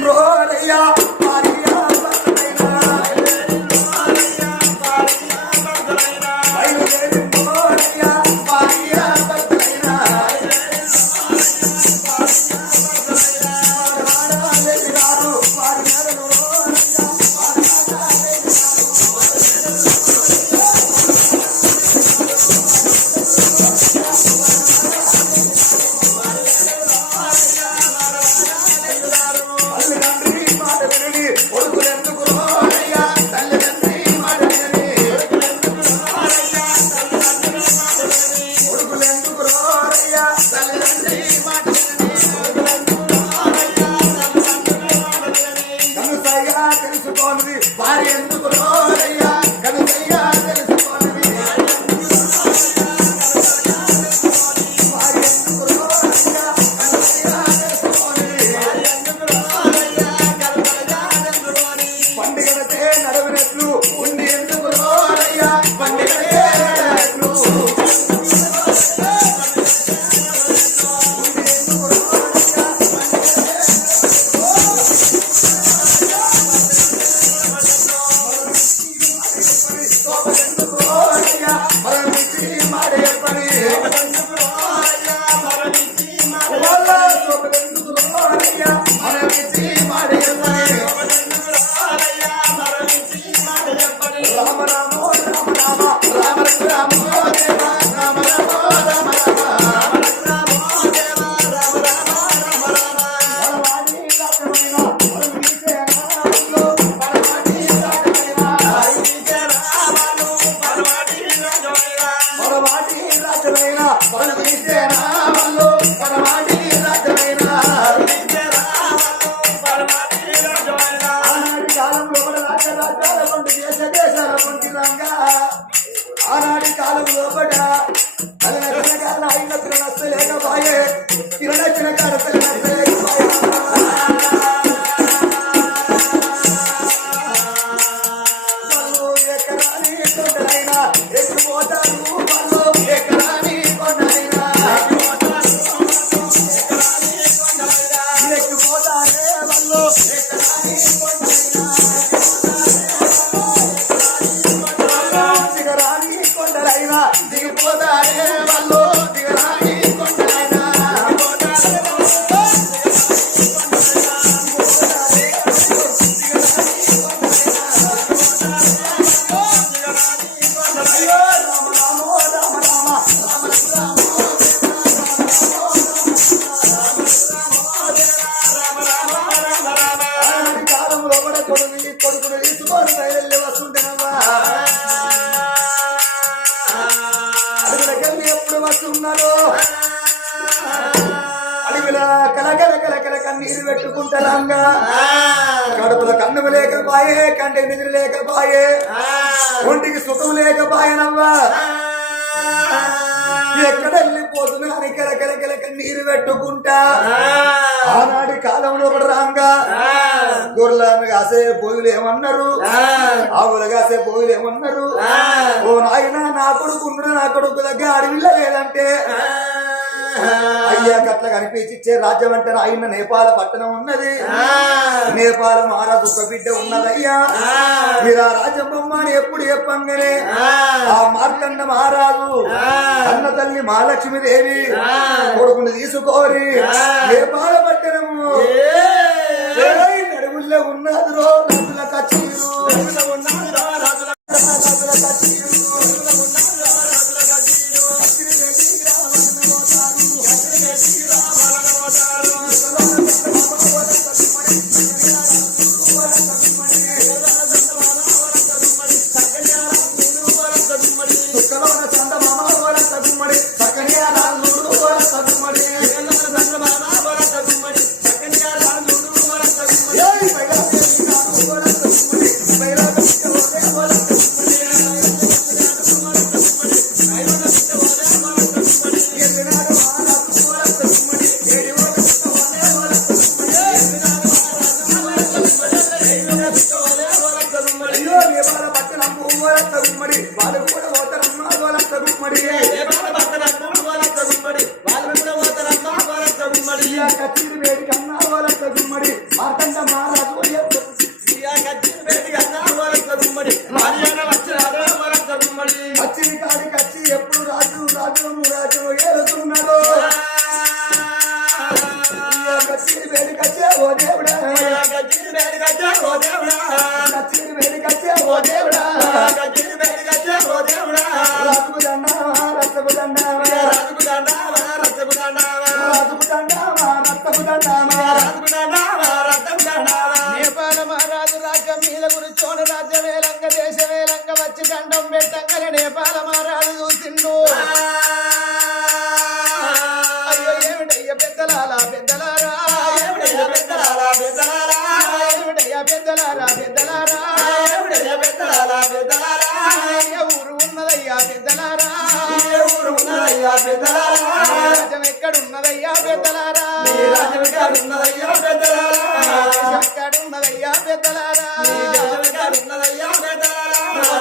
Bro అయ్యా భార్య ఎందుకు రోరయ్యా కన్నీరు పెట్టుకుంటారంగా కడుపులో కన్నుకు లేకపోయే కంటికి నిద్ర లేకపోయే ఒంటికి సుఖం లేకపోయానమ్మా ఎక్కడ వెళ్ళిపోతున్నా నీరు పెట్టుకుంటా. ఆనాటి కాలంలో ఒకటి రాంగా. గొర్రెలను కాసే పోయిలు ఏమన్నారు? ఆవులు కాసే పోయిలు ఏమన్నారు? ఓ నాయన నా కొడుకు నా కొడుకు దగ్గర అడవిలో లేదంటే అయ్యాకట్ల కనిపించిచ్చే రాజ్యం అంటే ఆయన నేపాల పట్టణం ఉన్నది. నేపాల మహారాజు ఒక బిడ్డ ఉన్నదయ్యా. మీరు ఆ రాజ్యం బొమ్మని ఎప్పుడు చెప్పంగానే ఆ. మార్కండ మహారాజు అన్న తల్లి మహాలక్ష్మీదేవి కొడుకుని తీసుకోరి నేపాల పట్టణము. ఉన్నది ఉన్నాదురో నడుగులకు అయ్యో దేవాల పట్టణం భూమోరత్త గుమ్మడి వాళ్ళు కూడా నేపాల మహారాజు చూసిండు. అయ్యో ఏమిటయ్య పెద్దలారా పెద్దలారా? ఏమిటయ్య పెద్దలారా పెద్దలారా? ఏమిటయ్య పెద్దలారా పెద్దలారా? అయ్య ఊరు ఉన్నదయ్యా పెద్దలారా? రాజ్యం ఎక్కడున్నదయ్యా పెద్దలారా? దేశం ఎక్కడున్నదయ్యా పెద్దలారా? ఓ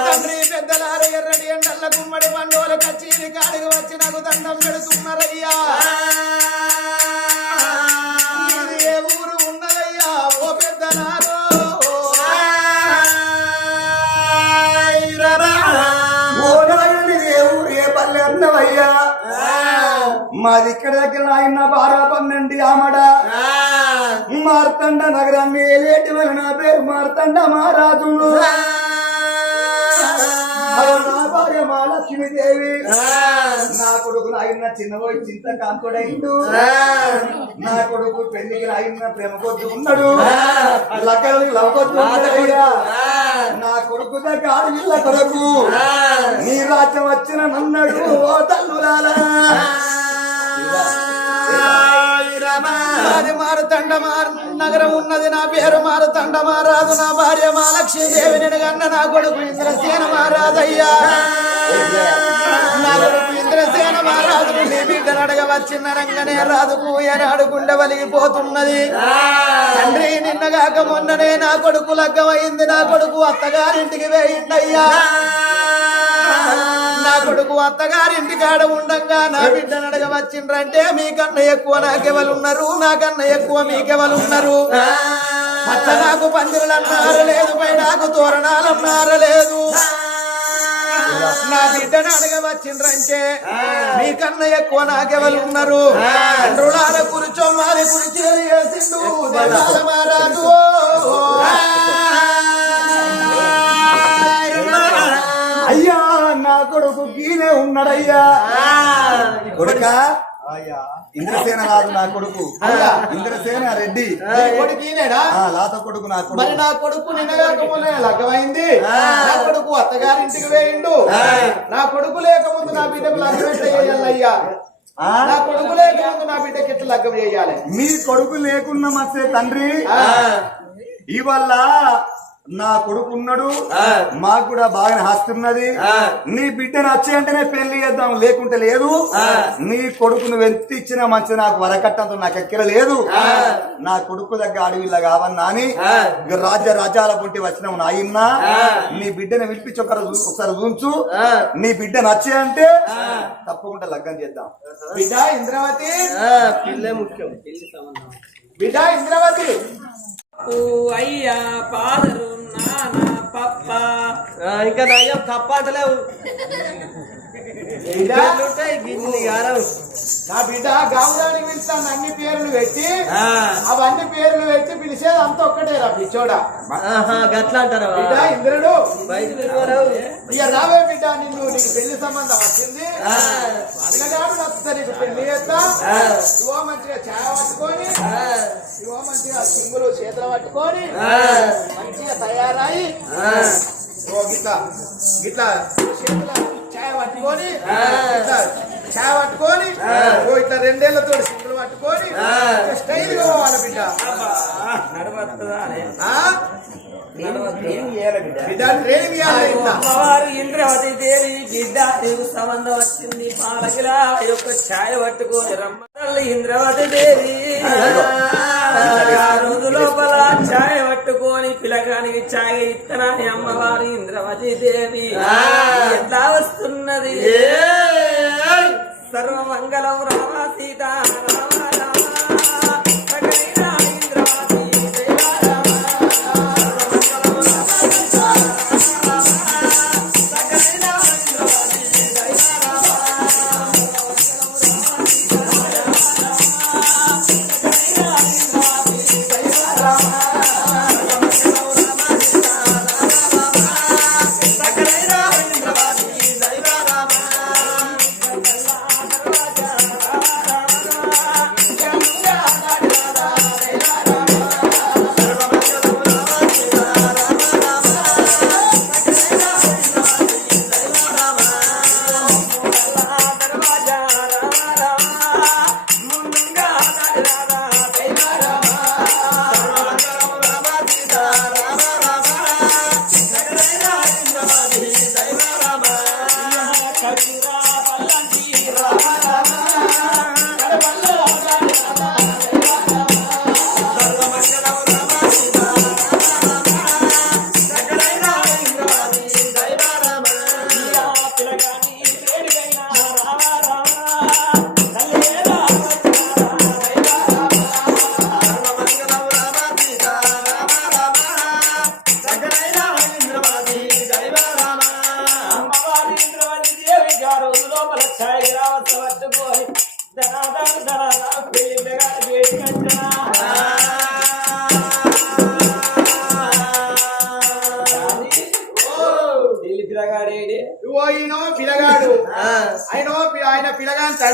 తండ్రి పెద్దలార ఎర్రడి ఎండల్ల గుమ్మడి పండుగల కచ్చి కాడికి వచ్చి నాకు దండం పెడుతున్నారయ్యా. ఏ ఊరు ఉన్నదయ్యా? ఓ పెద్దలారో. ఏ అన్నవయ్యా మాది ఇక్కడ దగ్గర ఆయన బారా ఆమడ. మార్తండ నగరం ఏలేటి వలన పేరు మార్తండ మహారాజు నా భార్య మా లక్ష్మీదేవి నా కొడుకు నాయన చిన్నబోయి చింత కాంతుడైండు. నా కొడుకు పెళ్ళికి నాయన ప్రేమ కొద్దు ఉన్నాడు లవకొద్దు ఉన్నాడయ్యా నా కొడుకు దగ్గర ఆడవిల్ల కొరకు నీ రాజ్యం వచ్చిన నన్నడు ఓ తల్లులారా. అది మారు తండమారు నగరం ఉన్నది నా పేరు మారు తండమారాదు నా భార్య మా లక్ష్మీదేవి కన్న నా కొడుకు ఇంద్రసేన మహారాజయ్యా. నా కొడుకు ఇంద్రసేన మహారాజు నీ బిడ్డను అడగ వచ్చిన రంగనే రాదుకు ఏనాడు గుండె వలిగిపోతున్నది. తండ్రి నిన్నగాక మొన్ననే నా కొడుకు లగ్గమైంది. నా కొడుకు అత్తగారింటికి వేయిండయ్యా. నా కొడుకు అత్తగారింటి కాడ ఉండంగా నా బిడ్డను అడగ వచ్చిండ్రంటే మీకన్నా ఎక్కువ నాకెవలున్నారు? నాకన్నా ఎక్కువ మీకెవలున్నారు? అత్త నాకు పందిరులు అన్నారు లేదు పై నాకు తోరణాలు అన్నారు లేదు నా బిడ్డను అడగ వచ్చిండ్రంటే మీకన్నా ఎక్కువ నాకెవలు ఉన్నారు తండ్రులాల కూర్చో మాది కురిచి వేసిండు దేశాల మహారాజు. గీనే ఉన్నాడయ్యా. కొడుక. ఇంద్రసేన రాదు నా కొడుకు. ఇంద్రసేన రెడ్డి. లాత కొడుకు నా మరి కొడుకు నా కొడుకు నిన్నగాక మొన్న లగ్గమైంది. నా కొడుకు అత్తగారింటికి వేయిండు. నా కొడుకు లేకముందు నా బిడ్డకు లగ్గం ఎట్లా చేయాలయ్యా? ఆ? నా కొడుకు లేకముందు నా బిడ్డకి ఎట్లా లగ్గం చేయాలి? మీ కొడుకు లేకున్న మత్సే తండ్రి. ఇవల్ల నా కొడుకు ఉన్నాడు. మాకు కూడా బాగా హస్తున్నది నీ బిడ్డను వచ్చి అంటేనే పెళ్ళి చేద్దాం లేకుంటే లేదు. నీ కొడుకును వెంతి ఇచ్చిన మంచి నాకు వరకట్టంతో నాకు ఎక్కర లేదు. నా కొడుకు దగ్గర అడవిలా కావన్నా అని రాజ్య రాజ్యాల పుట్టి వచ్చినావు నాయన్నా. నీ బిడ్డను పిలిపించి ఒకసారి చూంచు నీ బిడ్డ నచ్చే అంటే తప్పకుండా లగ్గం చేద్దాం. బిడ్డ ఇంద్రవతి. బిడ్డ ఇంద్రవతి. అయ్యా ఫాదరు నానా పప్ప. ఇంకా నయ్యం తప్పట్లేవు నా బిడ్డ గౌరానికి పిలుస్తాను అన్ని పేర్లు పెట్టి అవన్నీ పేర్లు పెట్టి పిలిచేది అంత ఒక్కటేరా పిచ్చోడా. ఆహా, గట్లా అంటారా? బిడ్డ ఇంద్రుడు. ఇక రావే బిడ్డ నిన్ను నీకు పెళ్ళి సంబంధం వచ్చింది. అన్నగాడు నచ్చుతా నీకు పెళ్ళి చేస్తా. ఇవో మంచిగా ఛాయ పట్టుకొని ఇవో మంచిగా సింగులు చేతులు పట్టుకొని. మంచిగా తయారై ఆ. ఓ గిట్లా గిట్లా చేతుల ఛాయ పట్టుకొని ఛాయ పట్టుకొని ఇట్లా రెండేళ్ళతో సింగులు పట్టుకొని. స్టైల్ పోవాలి బిడ్డ. ఇంద్రవతి దేవి నీకు సంబంధం వచ్చింది పాలకిలా యొక్క ఛాయ పట్టుకొని రమ్మ తల్లి ఇంద్రవతి దేవి. ఆ. రోజు లోపల ఛాయ పట్టుకొని పిలగానికి ఛాయ ఇత్తనాని అమ్మవారు ఇంద్రవతి దేవి ఎట్లా వస్తున్నది? సర్వమంగళం రామ సీత రామ Música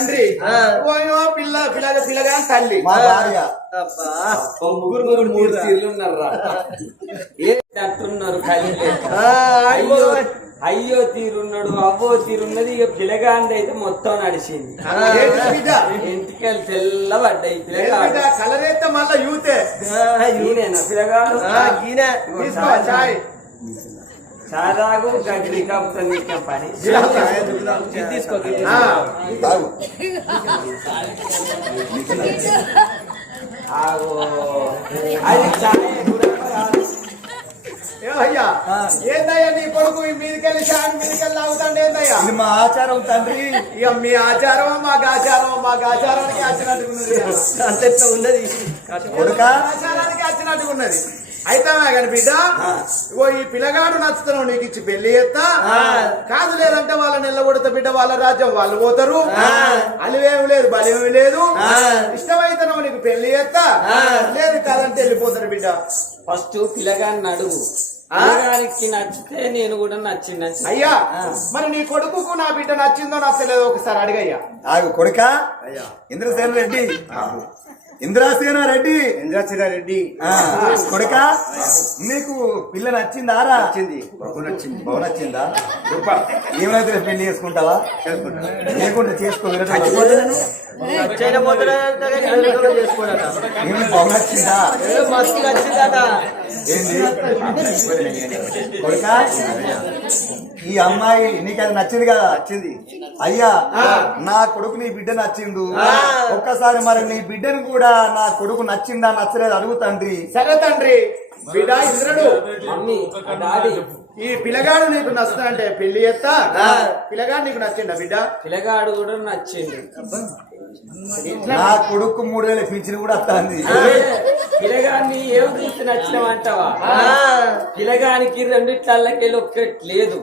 తండ్రి. ఈయనో పిల్ల పిల్లగ పిల్లగాని తల్లి. మా భార్య. అబ్బా. ముగ్గురు ముగ్గురు మూడు తీర్లు ఉన్నారా అంటున్నారు ఆ, అయ్యో తీరున్నాడు అవ్వో తీరున్నది ఇక పిల్లగాండి అయితే మొత్తం నడిచింది. ఏంటి బిడ్డ? ఇంటికి తెల్లబడ్డాయి ఏంటి పిల్లగాడు. బిడ్డ కలరేస్తే మళ్ళా యూతే. ఆ, ఈ- ఈయనేనా? పిల్లగాడు? సాదాగు గడ్డి నీకే పని. తీసుకో అది ఏందయ్యా నీ కొడుకు ఈ మీదికెళ్ళి షాన్ మీదికెళ్ళి అవుతాండి ఏందయ్యా? ఇది మా ఆచారం తండ్రి. ఇక మీ ఆచారం మాకు ఆచారం మాకు ఆచారానికి వచ్చినట్టున్నది అంత ఎట్లా ఉన్నది. కొడుక? ఆచారానికి వచ్చినట్టున్నది అయితే కానీ బిడ్డ? ఇగో ఈ పిల్లగాడు నచ్చుతున్నావు నీకు ఇచ్చి పెళ్ళి చేస్తా. కాదు లేదంటే వాళ్ళ నిల్లగొడత బిడ్డ వాళ్ళ రాజ్యం వాళ్ళు పోతారు. అలివేమి లేదు బలివేమి లేదు. ఇష్టమైతే నీకు పెళ్ళి చేస్తా. లేదు కాదంటే వెళ్ళిపోతారు బిడ్డ. ఫస్ట్ పిల్లగాన్ని అడుగు. పిల్లగానికి నచ్చితే నేను కూడా నచ్చిందని అయ్యా మరి నీ కొడుకుకు నా బిడ్డ నచ్చిందో నచ్చలేదో ఒకసారి అడిగయ్యా. కొడుక. రెడ్డి ఇంద్రాసేన రెడ్డి. ఇంద్రాచల రెడ్డి. ఆ, కొడుక? నీకు పిల్ల నచ్చిందారా నచ్చింది. నచ్చింది. బాగు నచ్చిందా? ఏమైతే పెళ్ళి చేసుకుంటావా? లేకుంటే చేసుకో బాగు నచ్చిందా? కొడుక? ఈ అమ్మాయి నీకు అది నచ్చింది కదా? నచ్చింది. అయ్యా నా కొడుకు నీ బిడ్డ నచ్చిండు. ఒక్కసారి మరి నీ బిడ్డను కూడా నా కొడుకు నచ్చిందా నచ్చలేదు అడుగు తండ్రి. సరే తండ్రి. బిడ్డ ఇంద్రుడు. ఈ పిల్లగాడు నీకు నచ్చుతాడంటే పెళ్ళి చేస్తా? పిల్లగాడు నీకు నచ్చిండా బిడ్డ? పిల్లగాడు కూడా నచ్చింది నా కొడుకు మూడు వేల పింఛన్ కూడా వస్తుంది. పిల్లగాన్ని ఏం చూసి నచ్చినవంటావా? పిల్లగానికి రెండిట్లకెళ్ళి ఒక్కటి లేదు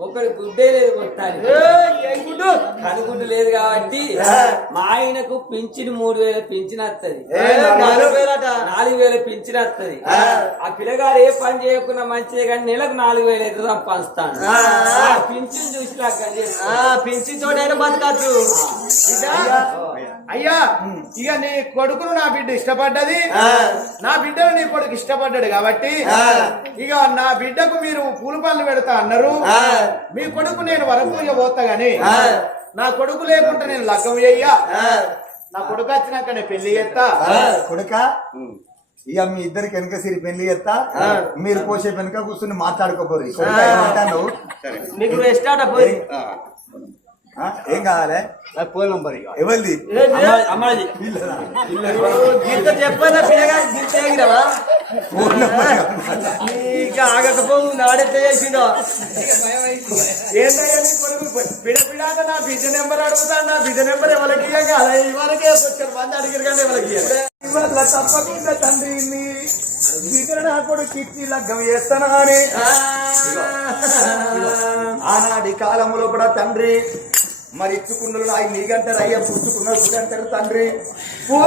ఒకటి గుడ్డే లేదు కొట్టాలి. కనుగుడ్డు లేదు కాబట్టి మా ఆయనకు పింఛన్ మూడు వేల పింఛన్ వస్తుంది నాలుగు వేల పింఛన్ వస్తుంది ఆ పిల్లగాడు ఏ పని చేయకుండా మంచిదే కానీ నెలకు నాలుగు వేలు అయితే సంపాదిస్తాను పింఛన్ చూసి నాకు అది చేస్తా. ఆ పింఛి తోటైనా బతకచ్చు. అయ్యా. ఇక నీ కొడుకును నా బిడ్డ ఇష్టపడ్డది. నా బిడ్డను నీ కొడుకు ఇష్టపడ్డాడు కాబట్టి ఇక నా బిడ్డకు మీరు పూల పళ్ళు పెడతా అన్నారు. మీ కొడుకు నేను వరపూజ పోతా గాని నా కొడుకు లేకుంటే నేను లగ్గం చెయ్యా నా కొడుకు వచ్చినాక నేను పెళ్ళి చేస్తా. కొడుక? ఇక మీ ఇద్దరికి వెనక సిరి పెళ్ళి చేస్తా. మీరు పోసే వెనక కూర్చుని ఏమంటాను నీకు ఏం కావాలి? ఫోన్ నంబర్ ఎవరిది? అమ్మాయి వీళ్ళదా? గీత చెప్పనా పిల్లగా? గీత ఎగిరవా ఫోన్ నెంబర్ కావాలి. ఇంకా ఆగకపోవు నాడెత్త చేసిందో ఏంటయ్యా నీ కొడుకు? నెంబర్ అడుగుతా నా బిడ్డ నెంబర్ ఎవరికి ఇవ్వగాల ఇవరకే వచ్చారు. మంది అడిగారు కానీ ఎవరికి ఇవాళ తప్పకుండా తండ్రి బిడ్డ నా కొడుకు ఇచ్చి లగ్గం చేస్తానా అని. ఆనాటి కాలంలో కూడా తండ్రి మరి ఇచ్చుకున్నలు నాయి నీకంటారు అయ్యా పుచ్చుకున్నారు అంటారు తండ్రి. ఓ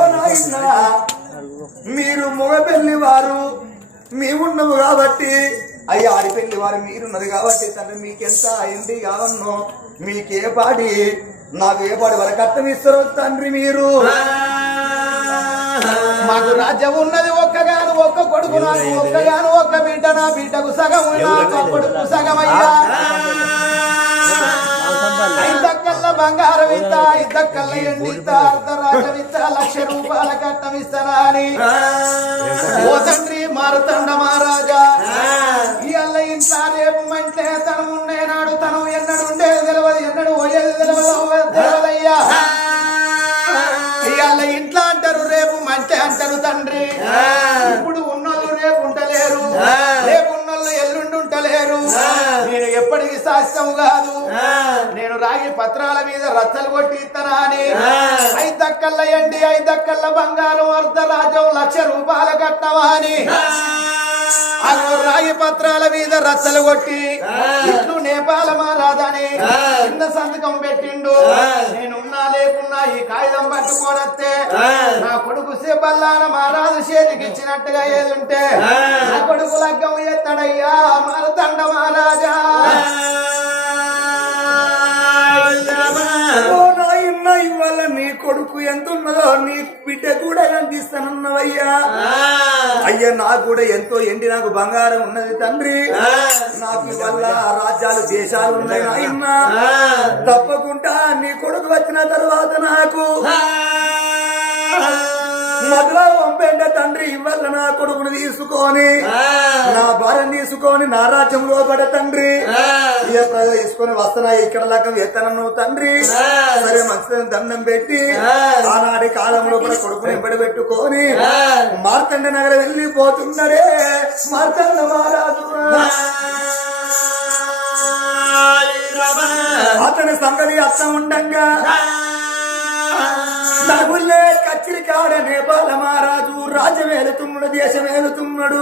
మీరు మగపెల్లి వారు మేమున్నాము కాబట్టి. అయ్యా ఆడిపెల్లి వారు మీరున్నది కాబట్టి తండ్రి మీకెంత అయింది కావన్నో మీకే పాడి నాకు ఏ పాడి వరకు అర్థం ఇస్తారో తండ్రి మీరు. మాకు రాజ్యం ఉన్నది ఒక్కగాను ఒక్క కొడుకు నాకు ఒక్కగాను ఒక్క బిడ్డ నా బిడ్డకు సగం నా కొడుకు సగం అయ్యా ఐదక్కల్ల బంగారం ఇస్తా ఐదక్కల్ల ఎండి ఇస్తా అర్ధరాజ్యం ఇస్తా లక్ష రూపాయల కట్టం ఇస్తానా అని ఓ తండ్రి మారుతండ మహారాజా. ఇవాళ ఇంట్లో రేపు మంటే తను ఉండేనాడు తను ఎన్నడు ఉండేది తెలియదు ఎన్నడు పోయేది తెలియదు తెలియదయ్యా ఇవాళ ఇంట్లో అంటారు రేపు మంచి అంటారు తండ్రి. ఇప్పుడు ఉన్నోళ్ళు రేపు ఉంటలేరు రేపు ఉన్నోళ్ళు ఎల్లుండి ఉంటలేరు నేను ఎప్పటికి శాస్త్రం కాదు. నేను రాగి పత్రాల మీద రచ్చలు కొట్టి ఇస్తానా అని? ఐదక్కల్ల ఎండి ఐదక్కల్ల బంగారం అర్ధరాజ్యం లక్ష రూపాయల కట్టవా అని? రాగి పత్రాల మీద రచ్చలు కొట్టి ఇట్లు నేపాల మహారాజని కింద సంతకం పెట్టిండు. నేనున్నా లేకున్నా ఈ కాగితం పట్టుకోనొస్తే నా కొడుకు సేపల్లాన మహారాజు చేతికి ఇచ్చినట్టుగా ఏదుంటే నా కొడుకు లగ్గం ఎత్తడయ్యా మరతండ మహారాజా. ఓ నాయన్న ఇవాళ నీ కొడుకు ఎంత ఉన్నదో నీ బిడ్డ కూడా అందిస్తానన్నవయ్యా. అయ్యా నాకు కూడా ఎంతో ఎండి నాకు బంగారం ఉన్నది తండ్రి. నాకు ఇవాళ రాజ్యాలు దేశాలు ఉన్నాయి నాయన్న తప్పకుండా నీ కొడుకు వచ్చిన తర్వాత నాకు మధుర పంపేంట తండ్రి ఇవాళ నా కొడుకుని తీసుకొని నా భార్యను తీసుకొని నా రాజ్యంలో పడ తండ్రి. తీసుకొని వస్తున్నా ఇక్కడ లెక్క ఎత్తనను తండ్రి. సరే మంచిదని దండం పెట్టి ఆనాటి కాలంలో కూడా కొడుకుని ఎంబడి పెట్టుకొని మార్కండ నగరం వెళ్ళిపోతున్నాడే మార్కండ మహారాజు. అతని సంగతి అర్థం ఉండంగా. నలుగుల్లే కచ్చిరి కాడ నేపాల మహారాజు రాజ్యం ఏలుతున్నాడు దేశం ఏలుతున్నాడు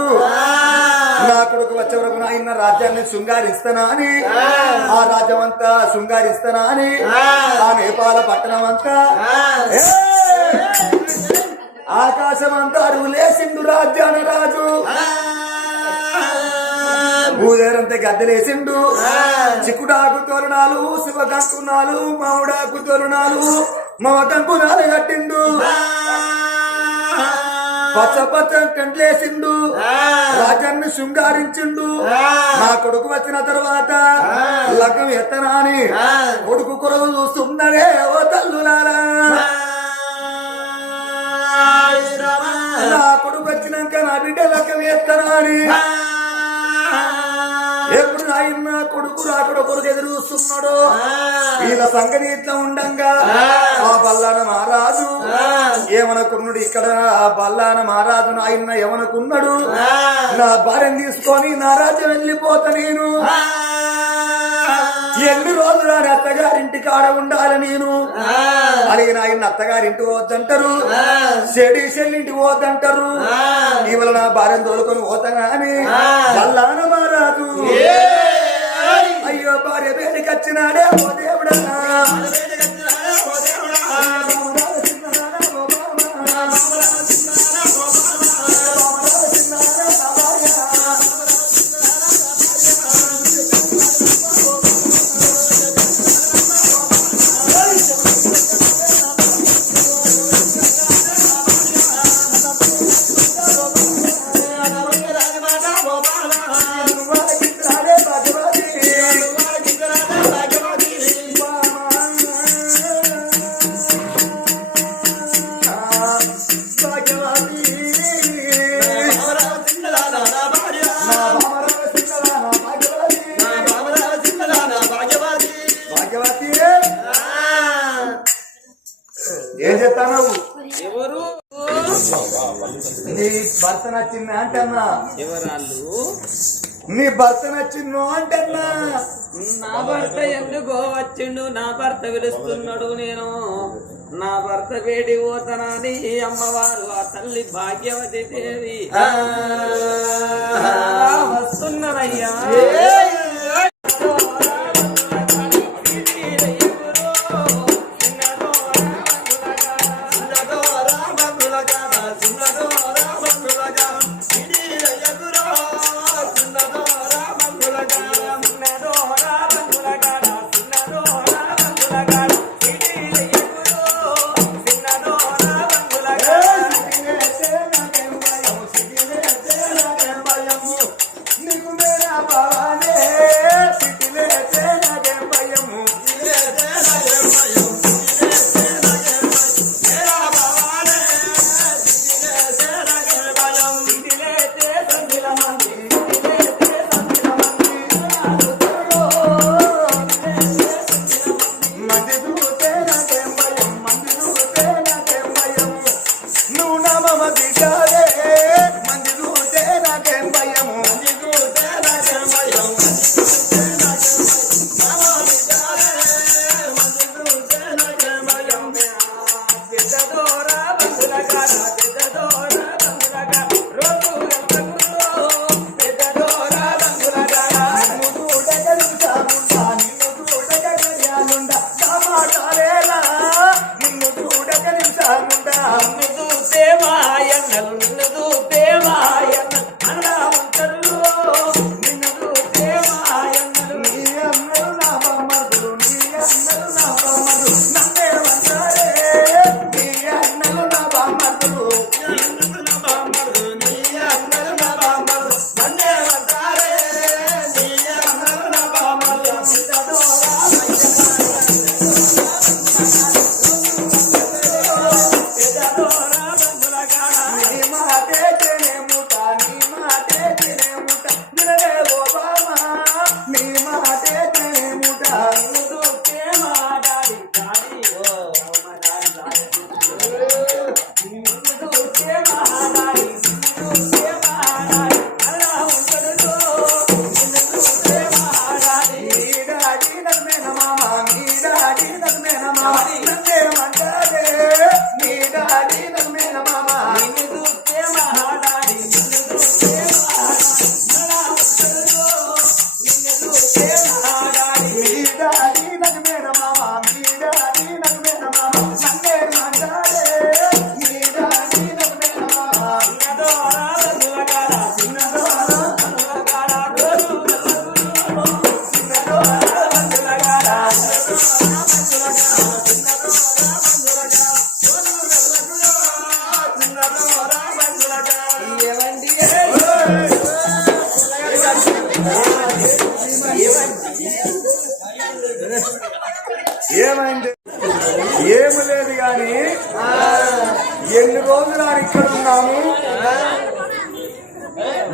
నా కొడుకు వచ్చే వరకు నాయన రాజ్యాన్ని శృంగారిస్తానా అని. ఆ. రాజ్యం అంతా శృంగారిస్తానా అని. ఆ. నేపాల పట్టణం అంతా! ఆకాశం అంతా అడుగులేసిండు రాజ్యాన రాజు. భూదేరంతా గద్దెలేసిండు చిక్కుడాకు తోరణాలు శివకంకునాలు మామిడాకు తోరణాలు. మమ కంకునాలు కట్టిండు. పచ్చ పచ్చ కంట్లేసిండు రాజాన్ని శృంగారించిండు. నా కొడుకు వచ్చిన తర్వాత లగ్గం ఎత్తనా అని కొడుకు కొరవు చూస్తున్నదే ఓ తల్లులారా నా కొడుకు వచ్చినాక నా బిడ్డ లగ్గం ఎత్తనా అని ఎప్పుడు ఆయన కొడుకు రాకడ కొడుకు ఎదురు చూస్తున్నాడు. వీళ్ళ సంగతి ఇట్లా ఉండంగా. ఆ. బల్లాన మహారాజు. ఏమనుకున్నాడు ఇక్కడ? ఆ బల్లాన మహారాజు ఆయన ఏమనుకున్నాడు? నా భార్యను తీసుకొని నా రాజ్యం వెళ్ళిపోతా నేను. ఎన్ని రోజులు రాని అత్తగారింటి కాడ ఉండాలి నేను? అడిగిన ఆయన అత్తగారింటి పోద్దంటారు. చెడి చెల్లింటి పోద్దంటారు. ఇవాళ నా భార్యను తోలుకొని పోతానా అని? బల్లాన మహారాజు. భార్య వేడికి వచ్చినాడే ఓ దేవుడా భర్త నచ్చిందో అంటన్నా. నా భర్త ఎందుకో వచ్చిండు నా భర్త పిలుస్తున్నాడు నేను. నా భర్త వేడి పోతనని అమ్మవారు ఆ తల్లి భాగ్యవతి దేవి.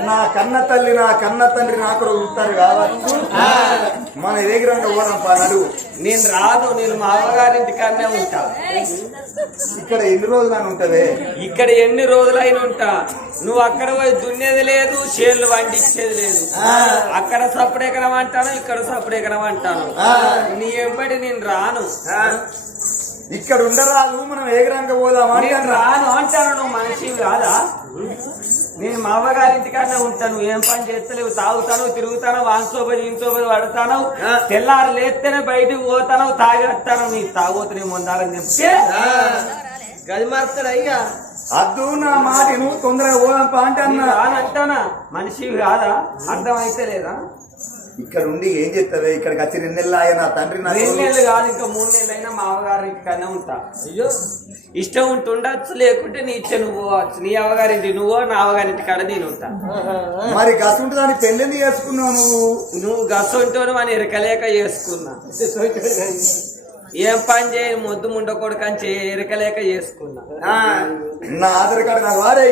నా కన్న తల్లి నా కన్న తండ్రి నాకు ఉంటారు కావచ్చు మన వేగిరంగా పోదాం పా నడువు నేను రాను నేను మా అమ్మగారింటికాడనే ఉంటా. ఇక్కడ ఎన్ని రోజులు అని ఉంటవే? ఇక్కడ ఎన్ని రోజులైనా ఉంటా. నువ్వు అక్కడ పోయి దున్నేది లేదు చేళ్ళు వండించేది లేదు. అక్కడ సప్పుడెకరం అంటాను ఇక్కడ సప్పుడెకరం అంటాను. నీ ఎంబడి నేను రాను. ఇక్కడ ఉండరాదు మనం అని నేను అన్నా. రాను అంటాను నువ్వు మనిషి కాదా? నేను మా అమ్మగారింటికాడనే ఉంటాను. ఏం పని చేస్తలేవు. తాగుతాను తిరుగుతాను వాన్సోబది ఇంసోబది పడతాను తెల్లారు లేస్తేనే బయటికి పోతాను తాగేస్తాను నీ తాగోతుని ముందాలని చెప్తే గది మారుతాడు అయ్యా అద్దు నా మాట నువ్వు తొందరగా పోదాం పా అంటే నేను అన్నా రానంటానా? మనిషి కాదా? అర్థం అయితే లేదా? ఇక్కడ ఉండి ఏం చెప్తావే ఇక్కడికి వచ్చి రెండు నెలలు ఆయన తండ్రి రెండు నెలలు కాదు ఇంకా మూడు నెలలు అయినా మా అమ్మగారింటి కన్నా ఉంటా. అయ్యో ఇష్టం ఉంటుండొచ్చు లేకుంటే నీ ఇచ్చే నువ్వు పోవచ్చు. నీ అవ్వగారింటి నువ్వో నా అవ్వగారింటి కాడ నేను ఉంటా. మరి గసుంటు దాన్ని పెళ్ళింది చేసుకున్నావు నువ్వు? నువ్వు గసంటోను అని ఎరకలేక చేసుకున్నా. ఏం పని చేయ మొద్దు ముండ కొడుకని చే ఎరకలేక చేసుకున్నా. నా ఆధార్ కార్డు నాకు వారే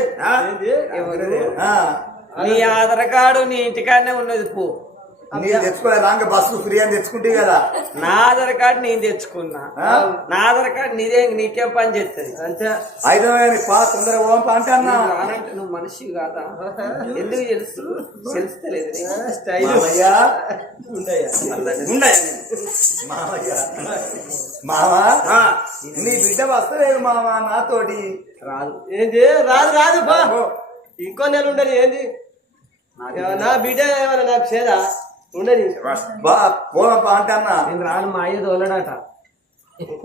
నీ ఆధార్ కార్డు నీ ఇంటికాడనే ఉన్నది పో. నేను తెచ్చుకోలే రాంగ బస్సు ఫ్రీ అని తెచ్చుకుంటే కదా. నా ఆధార్ కార్డు నేను తెచ్చుకున్నా? నా ఆధార్ కార్డు నీదే నీకేం పని చేస్తుంది? అంతే. ఐదో పా తొందరగా పోదాం పా అంటే అన్నా రానంటే నువ్వు మనిషి కాదా? ఎందుకు తెలుసు? తెలుస్తలేదు మామయ్య. మామా? నీ బిడ్డ వస్తలేదు మామ నాతోటి. రాదు. ఏంది? రాదు రాదు బా ఇంకో నెల ఉండని ఏంది? నా బిడ్డ ఏమన్నా నాకు చేదా? ఉండని బా పోదాం పా అంటే అన్నా నేను రాను మా అయ్య తోలడట.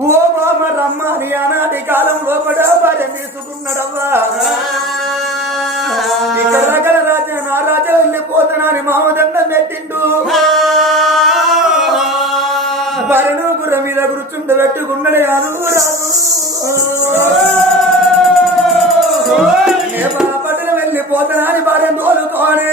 ఓ బామ రమ్మని ఆనాటి కాలం లోపల భార్య తీసుకున్నాడవ్వా. ఇక్కడ రకల రాజా నా రాజా వెళ్ళిపోతున్నాని మామదండం పెట్టిండు భరణు గుర్ర మీద కూర్చుండ పెట్టుకున్నాడు అను రాదు ఏ పట్టణం వెళ్ళిపోతున్నాని భార్య తోలుకోని.